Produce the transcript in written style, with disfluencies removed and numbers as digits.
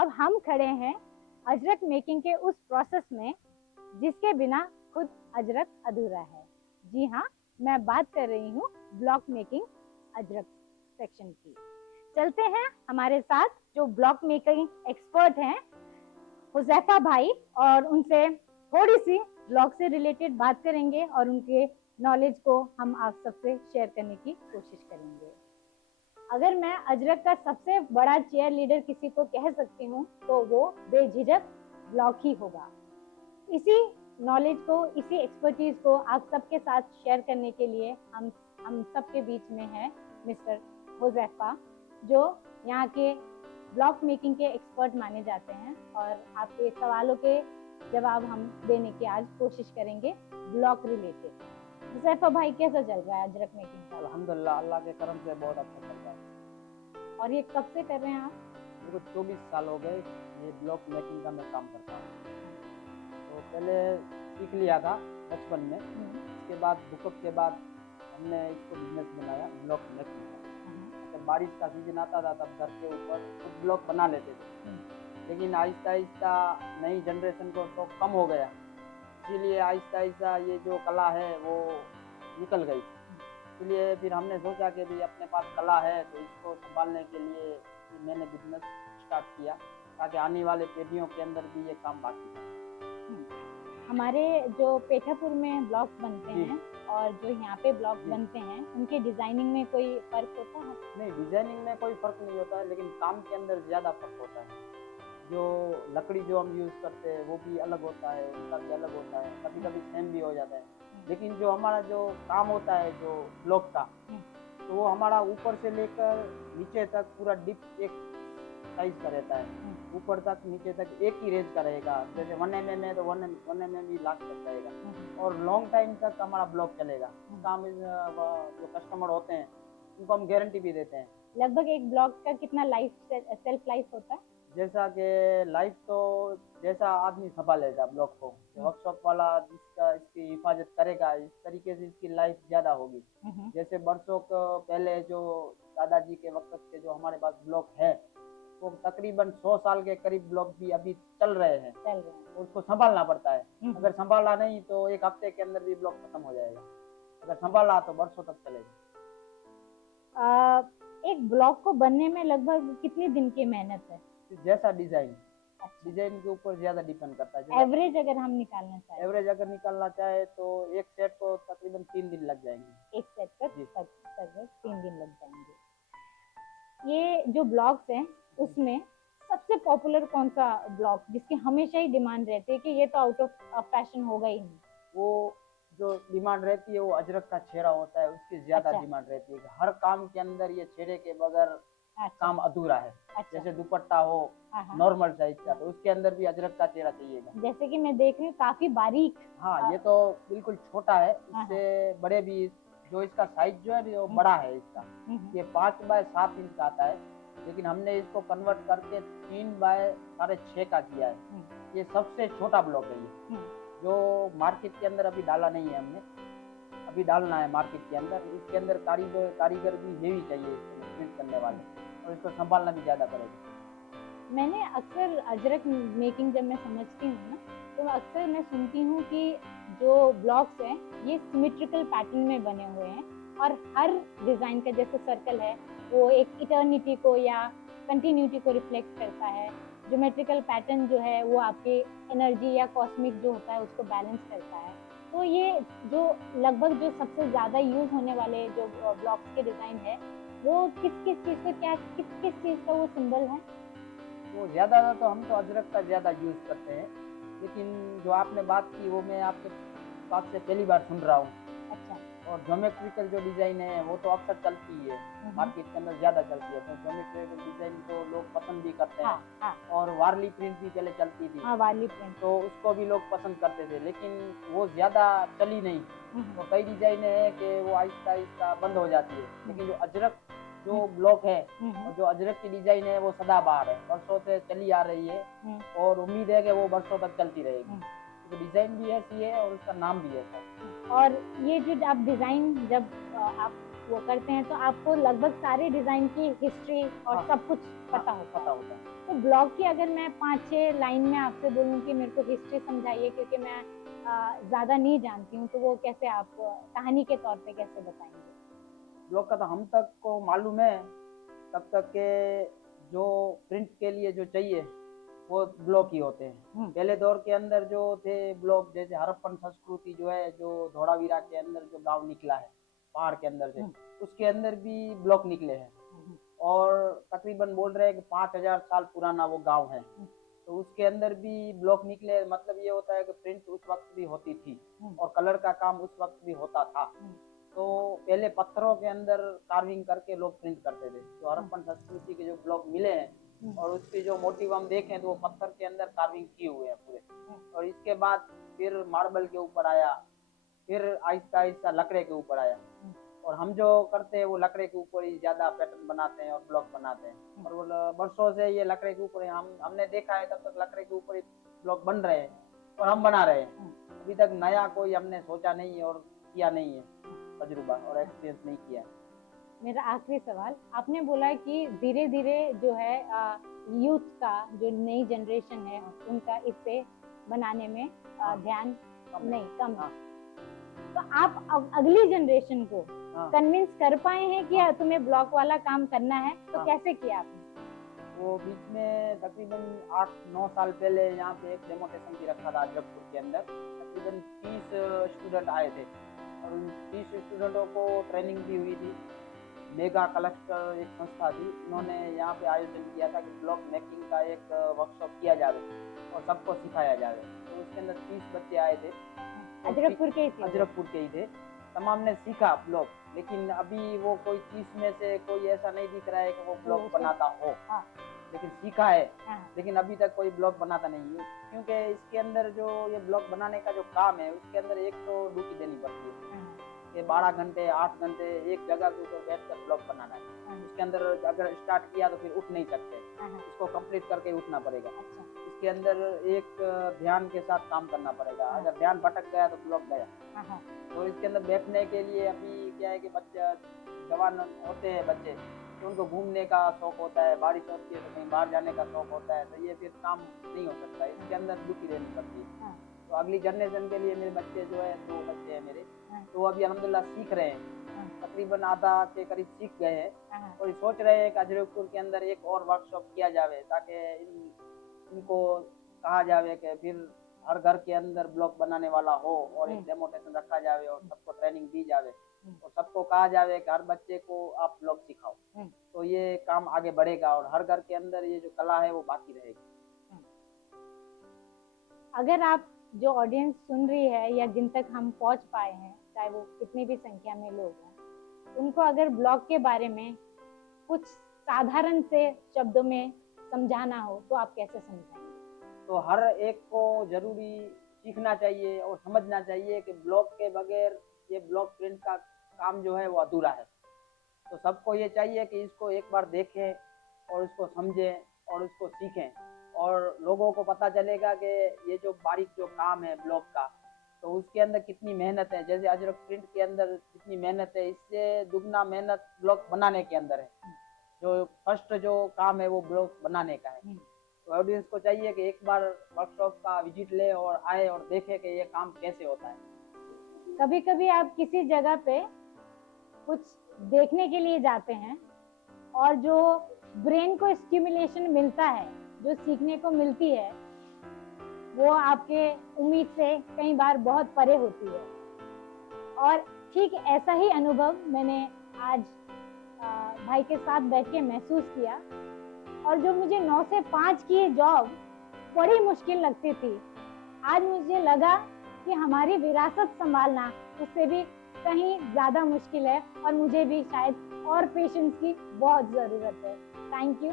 अब हम खड़े हैं अजरक मेकिंग के उस प्रोसेस में जिसके बिना खुद अजरक अधूरा है। जी हाँ, मैं बात कर रही हूँ ब्लॉक मेकिंग अजरक सेक्शन की। चलते हैं हमारे साथ जो ब्लॉक मेकिंग एक्सपर्ट हैं हुज़ैफा भाई, और उनसे थोड़ी सी ब्लॉग से रिलेटेड बात करेंगे और उनके नॉलेज को हम आप सबसे शेयर करने की कोशिश करेंगे। अगर मैं अजरक का सबसे बड़ा चेयर लीडर किसी को कह सकती हूँ तो वो बेझिझक ब्लॉक ही होगा। इसी नॉलेज को, इसी एक्सपर्टीज को आप सबके साथ शेयर करने के लिए हम सबके बीच में है मिस्टर हुज़ैफा, जो यहाँ के ब्लॉक मेकिंग के एक्सपर्ट माने जाते हैं, और आपके सवालों के जवाब हम देने की आज कोशिश करेंगे ब्लॉक रिलेटेड। हुज़ैफा भाई, कैसा चल रहा है अजरक मेकिंग का? अल्हम्दुलिल्लाह, अल्लाह के करम से बहुत अच्छा चल रहा है। और ये कब से कर रहे हैं आप? मेरे को 24 साल हो गए ये ब्लॉक मेकिंग का मैं काम करता हूँ। तो पहले सीख लिया था बचपन में, उसके बाद भूकंप के बाद हमने इसको बिजनेस बनाया ब्लॉक मेकिंग का। जब बारिश का सीजन आता था तब घर के ऊपर कुछ ब्लॉक बना लेते थे, लेकिन आहिस्ता आहिस्ता नई जनरेशन को तो कम हो गया, इसीलिए आहिस्ता आहिस्ता ये जो कला है वो निकल गई। इसलिए फिर हमने सोचा कि भी अपने पास कला है तो इसको संभालने के लिए मैंने बिजनेस स्टार्ट किया, ताकि आने वाले पीढ़ियों के अंदर भी ये काम बाकी है। हमारे जो पेठापुर में ब्लॉक बनते हैं और जो यहाँ पे ब्लॉक बनते हैं, उनके डिजाइनिंग में कोई फर्क होता है? नहीं, डिजाइनिंग में कोई फर्क नहीं होता है, लेकिन काम के अंदर ज्यादा फर्क होता है। जो लकड़ी जो हम यूज करते हैं वो भी अलग होता है, उनका भी अलग होता है, कभी कभी सेम भी हो जाता है। लेकिन जो हमारा जो काम होता है जो ब्लॉक का, तो वो हमारा ऊपर से लेकर नीचे तक पूरा डिप एक साइज का रहता है। ऊपर तक नीचे तक एक ही रेंज का रहेगा, जैसे 1 mm है तो 1 mm भी लास्ट तक रहेगा, और लॉन्ग टाइम तक हमारा ब्लॉक चलेगा। काम जो कस्टमर होते हैं उनको हम गारंटी भी देते हैं। लगभग एक ब्लॉक का कितना सेल्फ लाइफ होता है? जैसा कि लाइफ तो जैसा आदमी संभालेगा ब्लॉक को, वर्कशॉप वाला जिसका इसकी हिफाजत करेगा, इस तरीके से इसकी लाइफ ज्यादा होगी। जैसे बरसों पहले जो दादाजी के वक्त के जो हमारे पास ब्लॉक है, वो तकरीबन 100 साल के करीब ब्लॉक भी अभी चल रहे हैं। उसको संभालना पड़ता है, अगर संभाला नहीं तो एक हफ्ते के अंदर भी ब्लॉक खत्म हो जाएगा, अगर संभाला तो बरसों तक चलेगा। एक ब्लॉक को बनने में लगभग कितने दिन की मेहनत है? जैसा डिजाइन के ऊपर ज्यादा डिपेंड करता है। एवरेज अगर हम निकालना चाहे, एवरेज अगर निकालना चाहे तो एक सेट को तकरीबन 3 दिन लग जाएंगे। एक सेट पर 3 दिन लग जाएंगे। ये जो ब्लॉक्स हैं उसमें सबसे पॉपुलर कौन सा ब्लॉक जिसकी हमेशा ही डिमांड रहती है कि ये तो आउट ऑफ फैशन होगा ही नहीं? वो जो डिमांड रहती है वो अजरक का छेड़ा होता है, उसकी ज्यादा डिमांड रहती है। हर काम के अंदर ये छेड़े के बगैर काम अधूरा है। जैसे दुपट्टा हो नॉर्मल साइज का, तो उसके अंदर भी अजरक का छेड़ा चाहिएगा। जैसे कि मैं देख रही हूँ काफी बारीक। हाँ, ये तो बिल्कुल छोटा है, इससे बड़े भी, जो इसका साइज जो है वो बड़ा है इसका। ये 5 बाय 7 इंच का आता है, लेकिन हमने इसको कन्वर्ट करके 3 बाय 6.5 का किया है। ये सबसे छोटा ब्लॉक है ये, जो मार्केट के अंदर अभी डाला नहीं है हमने, अभी डालना है मार्केट के अंदर। इसके अंदर कारीगर भी हेवी चाहिए इसको प्रिंट करने वाले, और इसको संभालना भी ज्यादा पड़ेगा। मैंने अक्सर अजरक मेकिंग जब मैं समझती हूँ ना, तो अक्सर मैं सुनती हूँ कि जो ब्लॉक्स हैं ये सिमेट्रिकल पैटर्न में बने हुए हैं, और हर डिजाइन का जैसे सर्कल है वो एक इटर्निटी को या कंटिन्यूटी को रिफ्लेक्ट करता है। ज्योमेट्रिकल पैटर्न जो है वो आपके एनर्जी या कॉस्मिक जो होता है उसको बैलेंस करता है। तो ये जो लगभग जो सबसे ज्यादा यूज होने वाले जो ब्लॉक्स के डिजाइन है, वो किस किस चीज का, क्या किस चीज का वो सिंबल है? वो ज्यादा तो हम तो अजरक का ज्यादा यूज करते हैं, लेकिन जो आपने बात की वो मैं आपके पास से पहली बार सुन रहा हूँ। अच्छा। और ज्योमेट्रिकल जो डिजाइन है वो तो अक्सर चलती ही है, मार्केट के अंदर ज्यादा चलती है, तो ज्योमेट्रिकल डिजाइन को लोग पसंद भी करते हैं। हाँ। और वार्ली प्रिंट भी पहले चलती थी। हाँ, वार्ली प्रिंट तो उसको भी लोग पसंद करते थे, लेकिन वो ज्यादा चली नहीं। तो कई डिजाइन है कि वो आहिस्ता आहिस्ता बंद हो जाती है, लेकिन जो अजरक जो ब्लॉक है और जो अजरक की डिजाइन है वो सदाबहार है, बरसों से चली आ रही है, और उम्मीद है कि वो बरसों तक चलती रहेगी। तो डिजाइन भी ऐसी है और उसका नाम भी ऐसा है। और ये जो आप डिजाइन जब आप वो करते हैं तो आपको लगभग सारे डिजाइन की हिस्ट्री और सब कुछ पता होता है। तो ब्लॉग की अगर मैं 5-6 लाइन में आपसे बोलूँ कि मेरे को हिस्ट्री समझाइए, क्योंकि मैं ज़्यादा नहीं जानती हूँ, तो वो कैसे आप कहानी के तौर पे कैसे बताएंगे? ब्लॉग का तो हम तक को मालूम है तब तक के जो प्रिंट के लिए जो चाहिए वो ब्लॉक ही होते हैं। पहले दौर के अंदर जो थे ब्लॉक, जैसे हड़प्पन संस्कृति जो है, जो धोलावीरा के अंदर जो गांव निकला है पहाड़ के अंदर से, उसके अंदर भी ब्लॉक निकले हैं। और तकरीबन बोल रहे हैं कि 5000 साल पुराना वो गांव है, तो उसके अंदर भी ब्लॉक निकले। मतलब ये होता है कि प्रिंट उस वक्त भी होती थी और कलर का काम उस वक्त भी होता था। तो पहले पत्थरों के अंदर कार्विंग करके लोग प्रिंट करते थे। जो हड़प्पन संस्कृति के जो ब्लॉक मिले हैं और उसके जो मोटिव हम देखें तो वो पत्थर के अंदर कार्विंग किए हुए हैं पूरे। और इसके बाद फिर मार्बल के ऊपर आया, फिर आहिस्ता आहिस्ता लकड़े के ऊपर आया। और हम जो करते हैं वो लकड़े के ऊपर ही ज्यादा पैटर्न बनाते हैं और ब्लॉक बनाते हैं। और वो वर्षों से ये लकड़े के ऊपर हमने देखा है, तब तक लकड़े के ऊपर ही ब्लॉक बन रहे हैं और हम बना रहे हैं। अभी तक नया कोई हमने सोचा नहीं है और किया नहीं है, तजुर्बा और एक्सपीरियंस नहीं किया। मेरा आखिरी सवाल, आपने बोला कि धीरे धीरे जो है यूथ का, जो नई जनरेशन है, उनका इससे बनाने में ध्यान नहीं कम है। तो आप अगली जनरेशन को कन्विंस कर पाए हैं कि तुम्हें ब्लॉक वाला काम करना है? तो कैसे किया आपने? वो बीच में तकरीबन 8-9 साल पहले यहाँ पे एक डेमोस्ट्रेशन भी रखा था अजरकपुर के अंदर। तकरीबन 30 स्टूडेंट आए थे और उन 30 स्टूडेंटों को ट्रेनिंग भी हुई थी। मेगा क्लस्टर एक संस्था थी, उन्होंने यहाँ पे आयोजन किया था कि ब्लॉक मेकिंग का एक वर्कशॉप किया जाए और सबको सिखाया जाए। तो उसके अंदर 30 बच्चे आए थे, अजरकपुर के ही थे। तमाम ने सीखा ब्लॉक, लेकिन अभी वो कोई 30 में से कोई ऐसा नहीं दिख रहा है कि वो ब्लॉक बनाता हो। लेकिन सीखा है, लेकिन अभी तक कोई ब्लॉक बनाता नहीं है, क्योंकि इसके अंदर जो ये ब्लॉक बनाने का जो काम है उसके अंदर एक तो ड्यूटी देनी पड़ती है कि 12 घंटे 8 घंटे एक जगह के ऊपर बैठकर ब्लॉक बनाना है। इसके अंदर अगर स्टार्ट किया तो फिर उठ नहीं सकते, इसको कंप्लीट करके उठना पड़ेगा। इसके अंदर एक ध्यान के साथ काम करना पड़ेगा, अगर ध्यान भटक गया तो ब्लॉक गया। तो इसके अंदर बैठने के लिए अभी क्या है कि बच्चे जवान होते हैं बच्चे, तो उनको घूमने का शौक होता है, बारिश होती है तो कहीं बाहर जाने का शौक होता है, तो ये फिर काम नहीं हो सकता, इसके अंदर ड्यूटी रहनी पड़ती है। तो अगली जनरेशन के लिए मेरे बच्चे जो है 2 बच्चे हैं मेरे, तो अभी अल्हम्दुलिल्लाह सीख रहे हैं, तकरीबन आधा के करीब सीख गए हैं। और सोच रहे हैं कि अजरकपुर के अंदर एक और वर्कशॉप किया जाए ताकि इनको कहा जाए कि फिर हर घर के अंदर ब्लॉक बनाने वाला हो और एक डेमोस्ट्रेशन रखा जाए और सबको ट्रेनिंग दी जाए और सबको कहा जाए कि हर बच्चे को आप ब्लॉक सिखाओ, तो ये काम आगे बढ़ेगा और हर घर के अंदर ये जो कला है वो बाकी रहेगी। अगर आप जो ऑडियंस सुन रही है या जिन तक हम पहुंच पाए हैं, चाहे वो कितनी भी संख्या में लोग हैं, उनको अगर ब्लॉग के बारे में कुछ साधारण से शब्दों में समझाना हो तो आप कैसे समझाएंगे? तो हर एक को जरूरी सीखना चाहिए और समझना चाहिए कि ब्लॉग के बगैर ये ब्लॉग प्रिंट का काम जो है वो अधूरा है। तो सबको ये चाहिए कि इसको एक बार देखें और उसको समझें और उसको सीखें, और लोगों को पता चलेगा कि ये जो बारीक जो काम है ब्लॉग का, तो उसके अंदर कितनी मेहनत है। जैसे अजरक प्रिंट के अंदर कितनी मेहनत है, इससे दुगना मेहनत ब्लॉग बनाने के अंदर है। जो फर्स्ट जो काम है वो ब्लॉग बनाने का है। तो ऑडियंस को चाहिए कि एक बार वर्कशॉप का विजिट ले और आए और देखे कि ये काम कैसे होता है। कभी कभी आप किसी जगह पे कुछ देखने के लिए जाते हैं और जो ब्रेन को स्टिमुलेशन मिलता है, जो सीखने को मिलती है, वो आपके उम्मीद से कई बार बहुत परे होती है। और ठीक ऐसा ही अनुभव मैंने आज भाई के साथ बैठ के महसूस किया। और जो मुझे 9 से 5 की जॉब बड़ी मुश्किल लगती थी, आज मुझे लगा कि हमारी विरासत संभालना उससे भी कहीं ज्यादा मुश्किल है और मुझे भी शायद और पेशेंस की बहुत जरूरत है। Thank you.